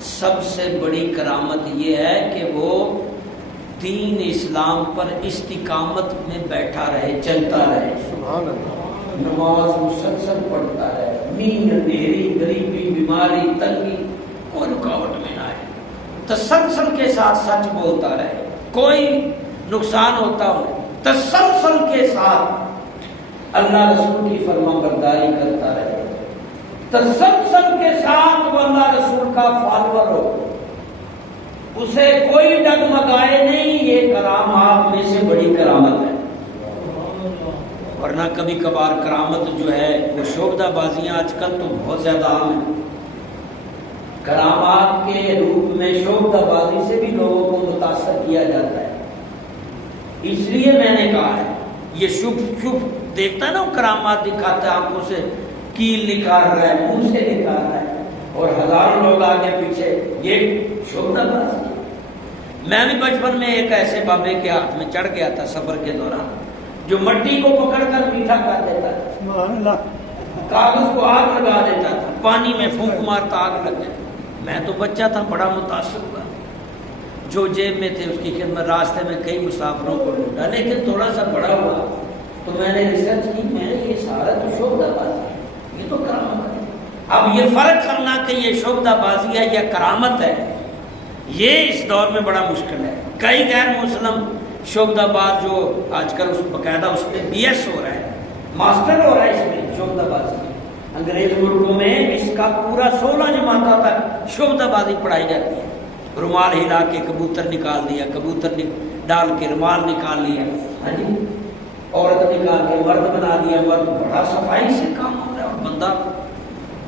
سب سے بڑی کرامت یہ ہے کہ وہ دین اسلام پر استقامت میں بیٹھا رہے، چلتا رہے، سبحان اللہ، نماز مسلسل پڑھتا رہے، نیند اندھیری غریبی بیماری تنگی کوئی رکاوٹ میں نہ آئے، تسلسل کے ساتھ سچ بولتا رہے، کوئی نقصان ہوتا ہو تسلسل کے ساتھ اللہ رسول کی فرما برداری کرتا رہے، تسلسل کے ساتھ وہ اللہ رسول کا فالوور ہو، اسے کوئی ڈگمگائے نہیں، یہ کرامات میں سے بڑی کرامت ہے۔ ورنہ کبھی کبھار کرامت جو ہے وہ شعبدہ بازیاں آج کل تو بہت زیادہ عام ہیں، کرامات کے روپ میں شعبدہ بازی سے بھی لوگوں کو متاثر کیا جاتا ہے۔ اس لیے میں نے کہا ہے یہ شبھ دیکھتا ہے نا، وہ کرامات دکھاتا ہے، آنکھوں سے کیل نکال رہا ہے، منہ سے نکال رہا ہے، اور ہزاروں لوگ آگے پیچھے، یہ شعبدہ بازی۔ میں بھی بچپن میں ایک ایسے بابے کے ہاتھ میں چڑھ گیا تھا سفر کے دوران، جو مٹی کو پکڑ کر میٹھا کر دیتا تھا، سبحان اللہ، کاغذ کو آگ لگا دیتا تھا، پانی میں پھونک مارتا آگ لگ جائے۔ میں تو بچہ تھا، بڑا متاثر ہوا، جو جیب میں تھے اس کی خدمت، راستے میں کئی مسافروں کو لوٹا، لیکن تھوڑا سا بڑا ہوا تو میں نے ریسرچ کی، میں نے یہ سارا تو شعبدہ بازی ہے، یہ تو کرامت ہے۔ اب یہ فرق کرنا کہ یہ شعبدہ بازی ہے یا کرامت ہے، یہ اس دور میں بڑا مشکل ہے۔ کئی غیر مسلم شعبدہ باز جو آج کل اس باقاعدہ اس میں بی ایس ہو رہا ہے، ماسٹر ہو رہا ہے اس میں شعبدہ بازی میں۔ انگریز ملکوں میں اس کا پورا 16 جماعتوں تک شعبدہ بازی پڑھائی جاتی ہے، رومال ہلا کے کبوتر نکال دیا، کبوتر ڈال کے رومال نکال لیا، ہاں جی، عورت نکال کے مرد بنا دیا، مرد، بڑا صفائی سے کام ہو رہا ہے، اور بندہ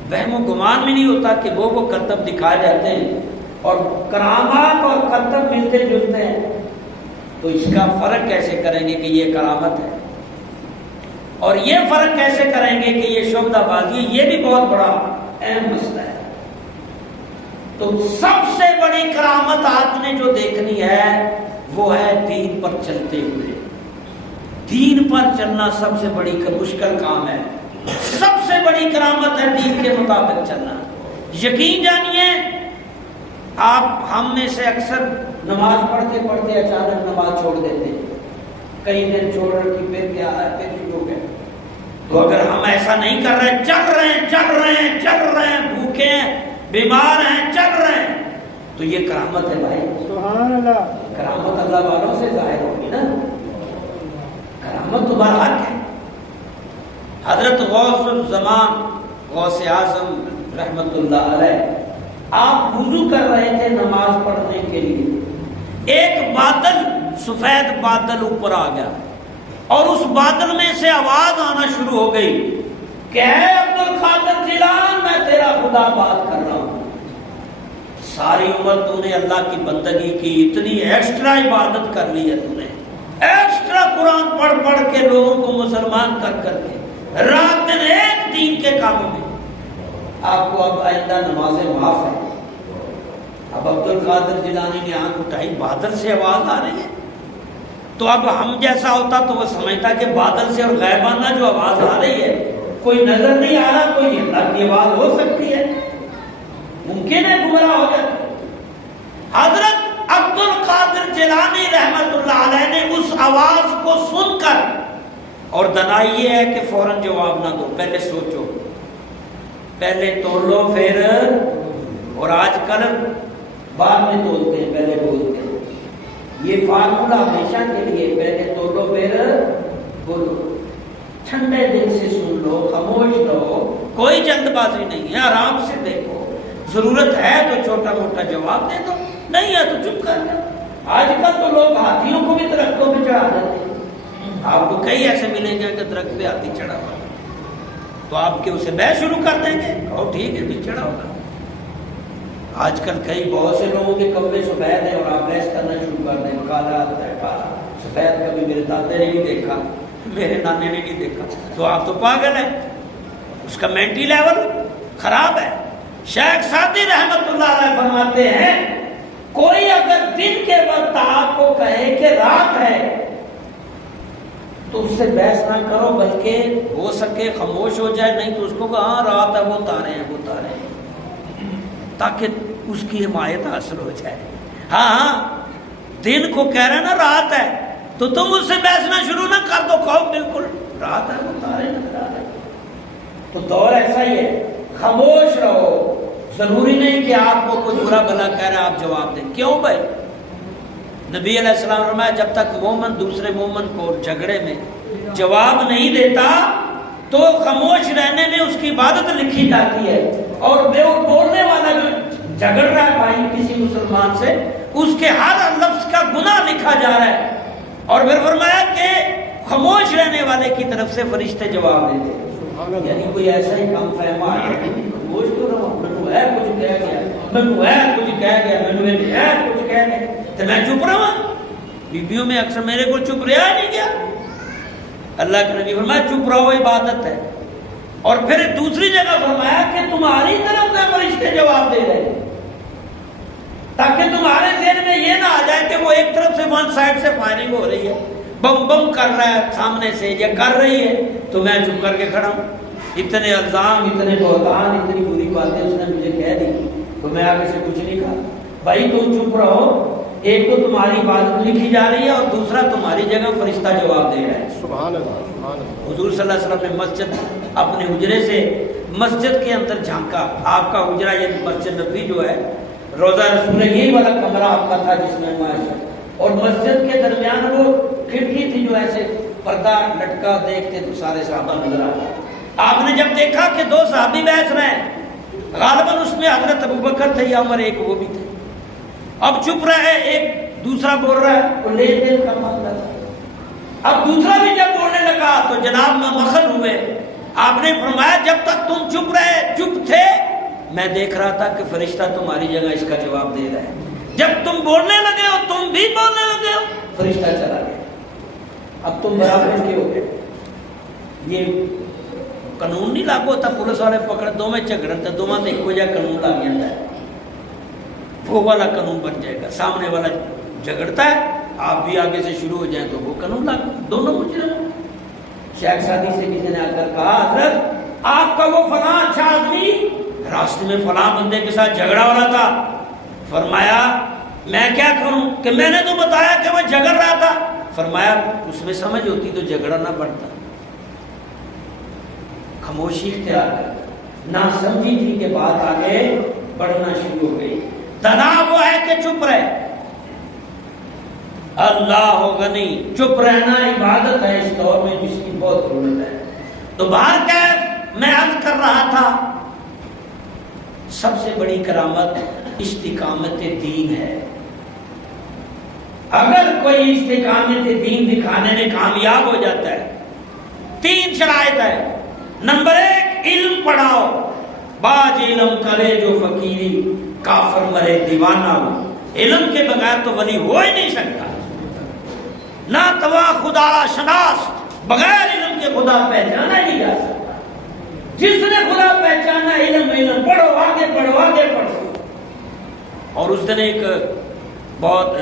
وہم و گمان میں نہیں ہوتا کہ وہ کرتب دکھائے جاتے ہیں، اور کرامات اور کرتب ملتے جلتے ہیں۔ تو اس کا فرق کیسے کریں گے کہ یہ کرامت ہے، اور یہ فرق کیسے کریں گے کہ یہ شعبدہ بازی ہے، یہ بھی بہت بڑا اہم مسئلہ ہے۔ تو سب سے بڑی کرامت آپ نے جو دیکھنی ہے وہ ہے دین پر چلتے ہوئے۔ دین پر چلنا سب سے بڑی مشکل کام ہے، سب سے بڑی کرامت ہے دین کے مطابق چلنا۔ یقین جانیے، آپ ہم میں سے اکثر نماز پڑھتے پڑھتے اچانک نماز چھوڑ دیتے ہیں، کئی دن چھوڑ رکھی، پھر کیا ہے، پھر شروع ہو گئے۔ تو اگر ہم ایسا نہیں کر رہے، چل رہے ہیں، بھوکے ہیں، بیمار ہیں، چل رہے ہیں، تو یہ کرامت ہے بھائی، سبحان اللہ، کرامت اللہ والوں سے ظاہر ہوگی نا، کرامت تو برحق ہے۔ حضرت غوث الزمان غوث اعظم رحمت اللہ علیہ، آپ وضو کر رہے تھے نماز پڑھنے کے لیے، ایک بادل، سفید بادل اوپر آ گیا، اور اس بادل میں سے آواز آنا شروع ہو گئی کہ اے عبد القادر جیلان، میں تیرا خدا بات کر رہا ہوں، ساری عمر تو نے اللہ کی بندگی کی، اتنی ایکسٹرا عبادت کر لی ہے، تو نے ایکسٹرا قرآن پڑھ پڑھ کے لوگوں کو مسلمان کر کر کے، رات دن ایک دین کے کاموں میں، آپ کو اب آئندہ نمازیں معاف ہے۔ اب عبد القادر جیلانی نے آنکھ اٹھائی، بادل سے آواز آ رہی ہے، تو اب ہم جیسا ہوتا تو وہ سمجھتا کہ بادل سے اور غیبانہ جو آواز آ رہی ہے، کوئی نظر نہیں آ رہا، کوئی اللہ کی آواز ہو سکتی ہے، ممکن ہے گمراہ ہو جائے۔ حضرت عبد القادر جیلانی رحمت اللہ علیہ نے اس آواز کو سن کر، اور دنائی یہ ہے کہ فوراً جواب نہ دو، پہلے سوچو، پہلے تول لو پھر، اور آج کل بعد میں تولتے ہیں پہلے بولتے ہیں، یہ فارمولہ ہمیشہ کے لیے، پہلے تولو پھر بولو، ٹھنڈے دل سے سن لو، خاموش رہو، کوئی جلد بازی نہیں ہے، آرام سے دیکھو، ضرورت ہے تو چھوٹا موٹا جواب دے دو، نہیں ہے تو چپ کر دو۔ آج کل تو لوگ ہاتھیوں کو بھی درختوں پہ چڑھا دیتے ہیں، آپ کو کئی ایسے ملیں گے کہ درخت پہ ہاتھی چڑھا ہوا، تو آپ کے اسے بحث شروع کر دیں گے، کہو ٹھیک ہے بھی چڑھا ہوگا۔ آج کل کئی بہت سے لوگوں کے کپڑے سفید ہیں اور آپ بحث کرنا شروع کر دیں، کالا ہے کالا، سفید کبھی میرے دادے نے نہیں دیکھا، میرے نانے نے نہیں دیکھا، تو آپ تو پاگل ہیں، اس کا مینٹل لیول خراب ہے۔ شیخ سعدی رحمت اللہ علیہ فرماتے ہیں، کوئی اگر دن کے وقت آپ کو کہے کہ رات ہے تو اس سے بحث نہ کرو، بلکہ ہو سکے خاموش ہو جائے، نہیں تو اس کو کہا ہاں رات ہے، وہ تارے ہیں، وہ تارے ہیں، تاکہ اس کی حمایت حاصل ہو جائے. ہاں دن کو کہہ رہے نا رات ہے تو تم اس سے بیسنا شروع نہ کر دو, کہو بالکل رات ہے, وہ تارے نظر آ رہے. تو دور ایسا ہی ہے, خاموش رہو. ضروری نہیں کہ آپ کو کوئی برا بھلا کہہ رہا ہے آپ جواب دیں. کیوں بھائی؟ نبی علیہ السلام نے فرمایا جب تک مومن دوسرے مومن کو جھگڑے میں جواب نہیں دیتا تو خاموش رہنے میں اس کی عبادت لکھی جاتی ہے, اور بولنے والا جو جھگڑ رہا ہے بھائی کسی مسلمان سے, اس کے ہر لفظ کا گناہ لکھا جا رہا ہے. اور پھر فرمایا کہ خاموش رہنے والے کی طرف سے فرشتے جواب دیتے ہیں. یعنی کوئی ایسا ہی کام فہما ہے, خاموش کیوں رہا, مینو ہے کچھ کہہ گیا, مینو ہے کچھ کہہ گیا, مینو ہے کچھ کہہ گیا تو میں چپ رہا. بیبیوں میں اکثر میرے کو چپ رہا نہیں گیا. اللہ کے نبی فرمایا چپ رہو عبادت ہے. اور پھر دوسری جگہ فرمایا کہ تمہاری طرف سے فرشتے جواب دے رہے ہیں, تاکہ تمہارے ذہن میں یہ نہ آ جائے کہ وہ ایک طرف سے ون سائڈ سے فائرنگ ہو رہی ہے, بم بم کر رہا ہے سامنے سے یا کر رہی ہے تو میں چپ کر کے کھڑا ہوں. اتنے الزام, اتنے بہتان, اتنی بری باتیں اس نے مجھے کہہ دی تو میں آگے سے کچھ نہیں کہا. بھائی تم چپ رہو. ایک تو تمہاری عبادت لکھی جا رہی ہے اور دوسرا تمہاری جگہ فرشتہ جواب دے رہا ہے. سبحان اللہ, سبحان اللہ. حضور صلی اللہ علیہ وسلم نے مسجد اپنے حجرے سے مسجد کے اندر جھانکا. آپ کا حجرہ یہ مسجد نبوی جو ہے, روزہ رسول, یہی والا کمرہ آپ کا تھا جس میں معاشرہ, اور مسجد کے درمیان وہ کھڑکی تھی جو ایسے پردہ لٹکا, دیکھتے تو سارے صحابہ نظر آ گئے. آپ نے جب دیکھا کہ دو صحابی بحث رہے ہیں, غالباً اس میں حضرت ابوبکر تھے یا عمر, ایک وہ بھی تھے. اب چپ رہے, ایک دوسرا بول رہا ہے, وہ لے دین کا معاملہ تھا. اب دوسرا بھی جب بولنے لگا تو جناب میں مخل ہوئے. آپ نے فرمایا جب تک تم چپ رہے, چپ تھے, میں دیکھ رہا تھا کہ فرشتہ تمہاری جگہ اس کا جواب دے رہا ہے. جب تم بولنے لگے ہو, تم بھی بولنے لگے ہو, فرشتہ چلا گیا. اب تم برابر کے ہو گئے. یہ قانون نہیں لاگو ہوتا, پولیس والے پکڑ دو میں جھگڑتے دو میں ایک وجہ قانون لاگ جاتا ہے, وہ والا قانون بن جائے گا. سامنے والا جھگڑتا ہے, آپ بھی آگے سے شروع ہو جائیں تو وہ قانون لاگ, دونوں مجرم. شیخ سادی سے کسی نے آ کر کہا حضرت آپ کا وہ فلاں اچھا آدمی راستے میں فلاں بندے کے ساتھ جھگڑا ہو رہا تھا. فرمایا میں کیا کروں کہ میں نے تو بتایا کہ وہ جھگڑ رہا تھا. فرمایا اس میں سمجھ ہوتی تو جھگڑا نہ بڑھتا. خاموشی اختیار کر, نہ سمجھی تھی کہ بات آگے بڑھنا شروع ہو گئی. تناب وہ ہے کہ چپ رہے. اللہ غنی, چپ رہنا عبادت ہے اس دور میں جس کی بہت ضرورت ہے. تو باہر کیا میں عرض کر رہا تھا, سب سے بڑی کرامت استقامت دین ہے. اگر کوئی استقامت دین دکھانے میں کامیاب ہو جاتا ہے, 3 شرائط ہے. نمبر 1, علم پڑھاؤ. باج علم کرے جو فقیری, کافر مرے دیوانہ ہو. علم کے بغیر تو ولی ہو ہی نہیں سکتا. نہ توا خدا شناس, بغیر علم کے خدا پہچانا ہی نہیں جا سکتا. جس نے خدا پہچانا علم پڑھو, آگے پڑھو, آگے پڑھو. اور اس دن ایک بہت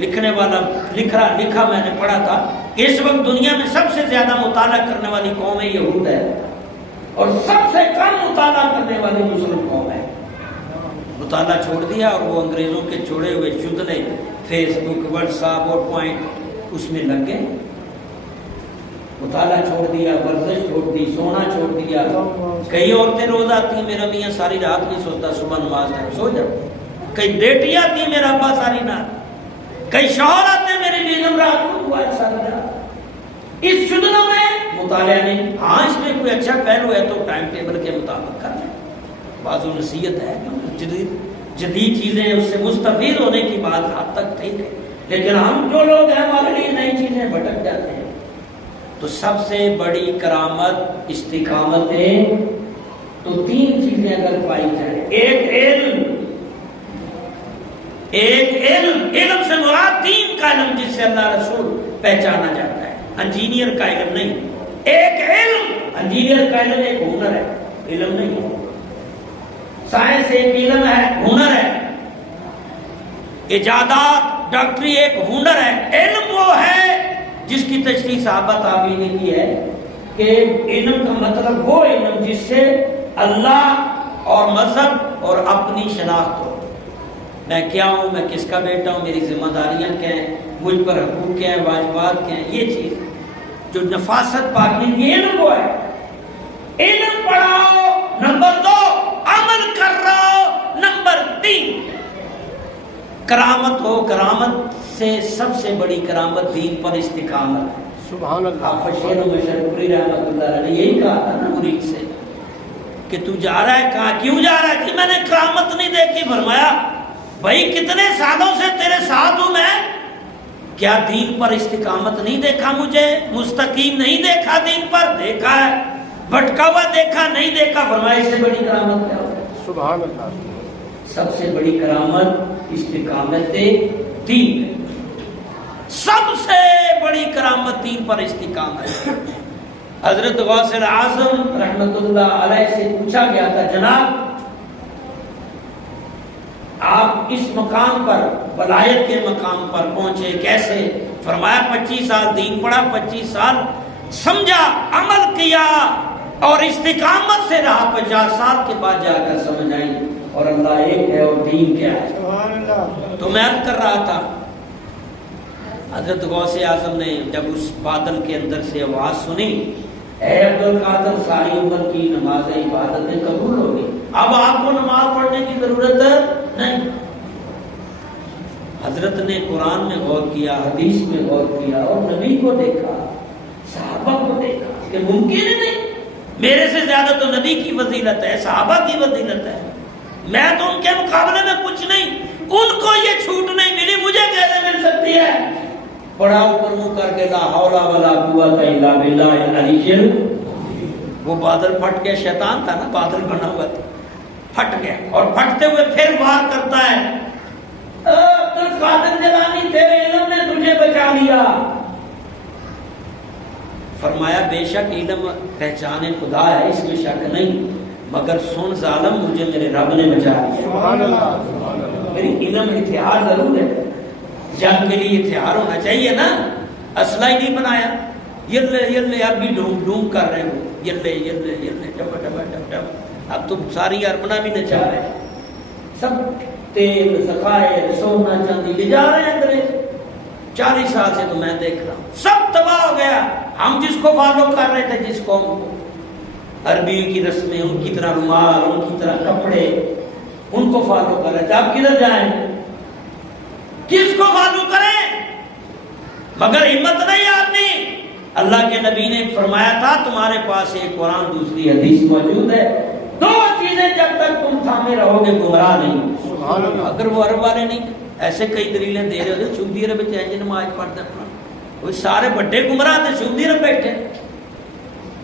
لکھنے والا لکھا میں نے پڑھا تھا کہ اس وقت دنیا میں سب سے زیادہ مطالعہ کرنے والی قوم یہود ہے, اور سب سے کم مطالعہ کرنے والی مسلم قوم ہے. مطالعہ چھوڑ دیا اور وہ انگریزوں کے چھوڑے ہوئے چتلے فیس بک, واٹس ایپ اور پوائنٹ اس میں لگ گئے. مطالعہ چھوڑ دیا, ورزش چھوڑ دی, سونا چھوڑ دیا. کئی عورتیں روز آتی ہیں, میرا میاں ساری رات نہیں سوتا, صبح نماز ہے سو جاتا. کئی بیٹیاں آتی ہیں, میرا ابا ساری رات. کئی شوہر آتے ہیں, میری بیگم رات کو دعا ساری رات. اس چتلوں میں مطالعہ نہیں. ہاں اس میں کوئی اچھا پہلو ہے تو ٹائم ٹیبل کے مطابق کر لیں. بعض نصیحت ہے, جدید چیزیں اس سے مستفید ہونے کی بات حد تک ٹھیک ہے, لیکن ہم جو لوگ ہیں ہمارے لیے نئی چیزیں بھٹک جاتے ہیں. تو سب سے بڑی کرامت استقامت ہے. تو 3 چیزیں اگر پائی جائیں, علم سے مراد دین کا علم جس سے اللہ رسول پہچانا جاتا ہے, انجینئر کا علم نہیں. ایک علم, انجینئر کا علم ایک ہنر ہے, علم نہیں ہے. سائنس ایک علم ہے, ہنر ہے. ایجادات, ڈاکٹری ایک ہنر ہے. علم وہ ہے جس کی تشریح صحابہ تابعین نے کی ہے کہ علم کا مطلب وہ علم جس سے اللہ اور مذہب اور اپنی شناخت ہو، میں کیا ہوں، میں کس کا بیٹا ہوں، میری ذمہ داریاں کیا ہیں، مجھ پر حقوق کیا ہیں، واجبات کیا ہیں، یہ چیز جو نفاست پاکی یہ علم وہ ہے۔ علم پڑھاؤ نمبر 2، عمل کر رہا ہو نمبر 3۔ کرامت ہو، کرامت سے سب سے بڑی کرامت دین پر استقامت ہے۔ سبحان اللہ۔ حافظ مشرقی رحمۃ اللہ علیہ یہی کہا تھا نا مرید سے کہ تو جا رہا ہے، کہاں کیوں جا رہا ہے؟ کہ میں نے کرامت نہیں دیکھی۔ فرمایا بھائی کتنے سالوں سے تیرے ساتھ ہوں میں، کیا دین پر استقامت نہیں دیکھا؟ مجھے مستقیم نہیں دیکھا، دین پر دیکھا ہے، بھٹکا ہوا دیکھا نہیں دیکھا۔ فرمایا اس سے بڑی کرامت کیا ہے؟ سبحان اللہ۔ سب سے بڑی کرامت استقامت دین، سب سے بڑی کرامت دین پر استقامت۔ حضرت غوث اعظم رحمت اللہ علیہ سے پوچھا گیا تھا جناب آپ اس مقام پر، ولایت کے مقام پر پہنچے کیسے؟ فرمایا 25 سال دین پڑھا، 25 سال سمجھا، عمل کیا اور استقامت سے رہا، 50 سال کے بعد جا کر سمجھ آئی اور اللہ ایک ہے اور دین کیا ہے۔ سبحان اللہ۔ تو میں عرض کر رہا تھا حضرت غوث اعظم نے جب اس بادل کے اندر سے آواز سنی، اے عبدالقادر ساری عمر کی نماز عبادتیں قبول ہوگی، اب آپ کو نماز پڑھنے کی ضرورت نہیں۔ حضرت نے قرآن میں غور کیا، حدیث میں غور کیا اور نبی کو دیکھا، صحابہ کو دیکھا کہ ممکن ہی نہیں، میرے سے زیادہ تو نبی کی فضیلت ہے، صحابہ کی فضیلت ہے، میں تو ان کے مقابلے میں کچھ نہیں، ان کو یہ چھوٹ نہیں ملی، مجھے کیسے مل سکتی ہے؟ بڑا اوپر منہ کر کے لا حول ولا قوت الا باللہ العلی العظیم۔ وہ بادل پھٹ گیا، شیطان تھا نا بادل بنا ہوا تھا، پھٹ گیا اور پھٹتے ہوئے پھر وار کرتا ہے، عبدالقادر جیلانی تیرے علم نے تجھے بچا لیا۔ فرمایا بے شک علم پہچانے خدا ہے، اس میں شک نہیں، مگر سن ظالم مجھے میرے رب نے بچا لیا۔ سبحان اللہ۔ میری علم ہتھیار ضرور ہے، جنگ کے لیے ہتھیار ہونا چاہیے نا، اسلحہ ہی نہیں بنایا، یلے یلے اب بھی ڈھوم ڈھوم کر رہے ہو، یلے یلے یلے ڈب ڈب ڈب ڈب، اب تو ساری اربنا بھی نچا رہے ہیں، سب تیل ذخائر سونا چاندی لے جا رہے ہیں انگریز۔ 40 سال سے تو میں دیکھ رہا ہوں سب تباہ ہو گیا۔ ہم جس کو فالو کر رہے تھے، جس قوم کو، عربی کی رسمیں، ان کی طرح رومال، ان کی طرح کپڑے، ان کو فالو کر رہے تھے، آپ کدھر جائیں؟ کس کو فالو کریں؟ مگر ہمت نہیں آدمی۔ اللہ کے نبی نے فرمایا تھا تمہارے پاس ایک قرآن دوسری حدیث موجود ہے، دو چیزیں جب تک تم تھامے رہو گے گمراہ نہیں۔ سبحان اللہ۔ اگر وہ عرب والے نہیں، ایسے کئی دلیلیں دے رہے ہوتے، سعودی عرب چاہیے نماز پڑھتے اپنا، وہ سارے بڑے گمراہ تھے سعودی عرب بیٹھے،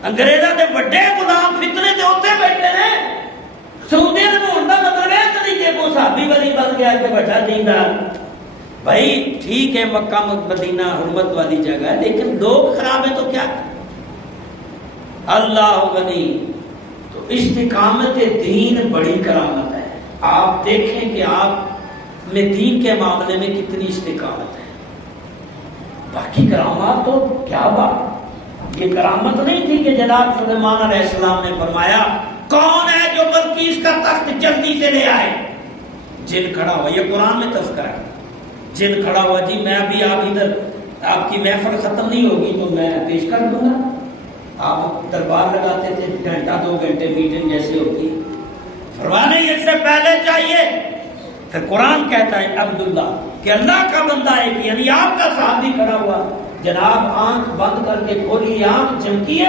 انگریزاں دے بڑے غلام فتنے تے ہوتے بیٹھے نے سعودی عرب ہوتا مطلب ہے کہ نہیں کہ وہ صحابی ولی بن گیا کہ بٹھا دیندار۔ بھائی ٹھیک ہے مکہ مدینہ حرمت والی جگہ ہے، لیکن لوگ خراب ہیں تو کیا اللہ غنی۔ تو استقامت دین بڑی کرامت ہے۔ آپ دیکھیں کہ آپ میں دین کے معاملے میں کتنی استقامت ہے۔ باقی کرامات تو کیا بات، یہ کرامت نہیں تھی کہ جناب سلیمان علیہ السلام نے فرمایا کون ہے جو بلقیس کا تخت جلدی سے لے آئے؟ جن کھڑا ہوا، یہ قرآن میں تذکرہ ہے، جن کھڑا ہوا جی میں ابھی، آپ ادھر آپ کی محفل ختم نہیں ہوگی تو میں پیش کر دوں گا۔ آپ دربار لگاتے تھے، گھنٹہ 2 گھنٹے میٹنگ جیسے ہوتی ہے، فرمانے اس سے پہلے چاہیے۔ پھر قرآن کہتا ہے عبداللہ کہ اللہ کا بندہ ہے، یعنی آپ کا صحابی کھڑا ہوا، جناب آنکھ بند کر کے کھولی، آنکھ چمکیے،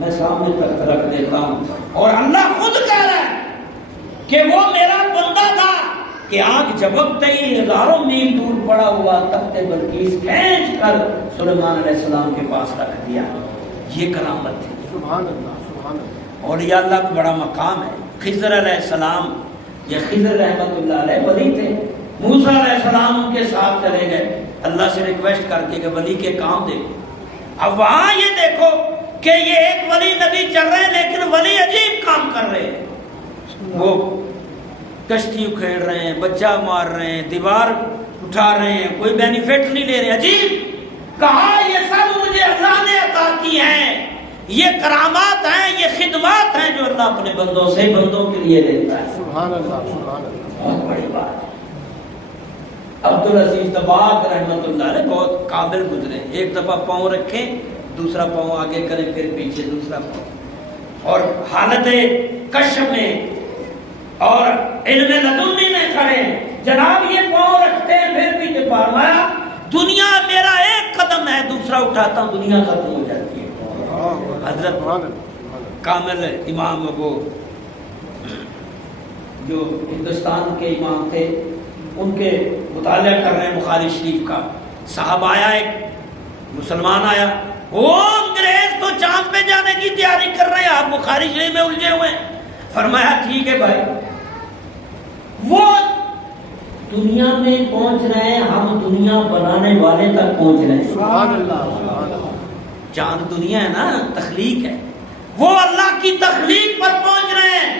میں سامنے تخت رکھ دیتا ہوں، اور اللہ خود کہہ رہا ہے کہ وہ میرا بندہ تھا کہ آنکھ جھپکتے ہی ہزاروں میل دور پڑا ہوا تخت بلقیس کھینچ کر سلیمان علیہ السلام کے پاس رکھ دیا۔ یہ کرامت تھی۔ سبحان اللہ۔ سبحان اللہ۔ اولیاء اللہ کا بڑا مقام ہے۔ خضر علیہ السلام، یہ خضر رحمت اللہ علیہ ولی تھے، موسیٰ علیہ السلام ان کے ساتھ چلے گئے اللہ سے ریکویسٹ کر کے کہ ولی کے کام دیکھو۔ اب وہاں یہ دیکھو کہ یہ ایک ولی نبی چل رہے ہیں، لیکن ولی عجیب کام کر رہے ہیں، وہ کشتی کھیل رہے ہیں، بچہ مار رہے ہیں، دیوار اٹھا رہے ہیں، کوئی بینیفٹ نہیں لے رہے۔ عجیب، کہا یہ سب مجھے اللہ نے عطا کی ہیں، یہ کرامات ہیں، یہ خدمات ہیں جو اللہ اپنے بندوں سے بندوں کے لیے لیتا ہے. سبحان اللہ سبحان اللہ. بہت بڑی بات ہے. عبدالعزیز دباغ رحمۃ اللہ علیہ بہت قابل گزرے. ایک دفعہ پاؤں رکھیں، دوسرا پاؤں آگے کریں، پھر پیچھے دوسرا پاؤں، اور حالت کشف میں اور علم لدنی میں کھڑے جناب یہ پاؤں رکھتے ہیں پھر پیچھے. فرمایا دنیا میرا ایک قدم ہے، دوسرا اٹھاتا ہوں دنیا ختم ہو جاتی ہے. حضرت کامل امام وہ جو ہندوستان کے امام تھے، ان کے مطالعہ کر رہے ہیں بخاری شریف کا. صاحب آیا، ایک مسلمان آیا، وہ انگریز تو چاند پہ جانے کی تیاری کر رہے ہیں، آپ بخاری شریف میں الجھے ہوئے ہیں. فرمایا ٹھیک ہے بھائی، وہ دنیا میں پہنچ رہے ہیں، ہم دنیا بنانے والے تک پہنچ رہے ہیں. سبحان اللہ سبحان اللہ. چاند دنیا ہے نا، تخلیق ہے، وہ اللہ کی تخلیق پر پہنچ رہے ہیں،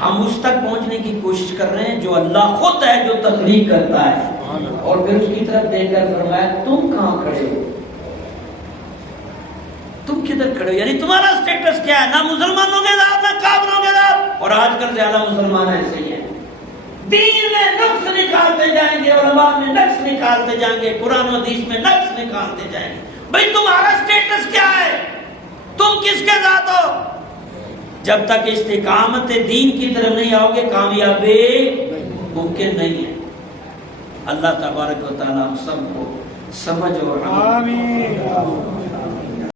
ہم اس تک پہنچنے کی کوشش کر رہے ہیں جو اللہ خود ہے جو تخلیق کرتا ہے. اور پھر اس کی طرف دیکھ کر فرمایا تم کہاں کھڑے ہو، تم کدھر کھڑے ہو، یعنی تمہارا سٹیٹس کیا ہے؟ نہ مسلمانوں کے ساتھ نہ کافروں کے ساتھ. اور آج کل زیادہ مسلمان ایسے ہی ہیں، دین میں نقص نکالتے جائیں گے، علماء میں نقص نکالتے جائیں گے، قرآن و حدیث میں نقص نکالتے جائیں گے. بھئی تمہارا سٹیٹس کیا ہے، تم کس کے ساتھ ہو؟ جب تک استقامت دین کی طرف نہیں آؤ گے کامیابی ممکن نہیں ہے. اللہ تبارک و تعالیٰ ہم سب کو سمجھ اور آمین.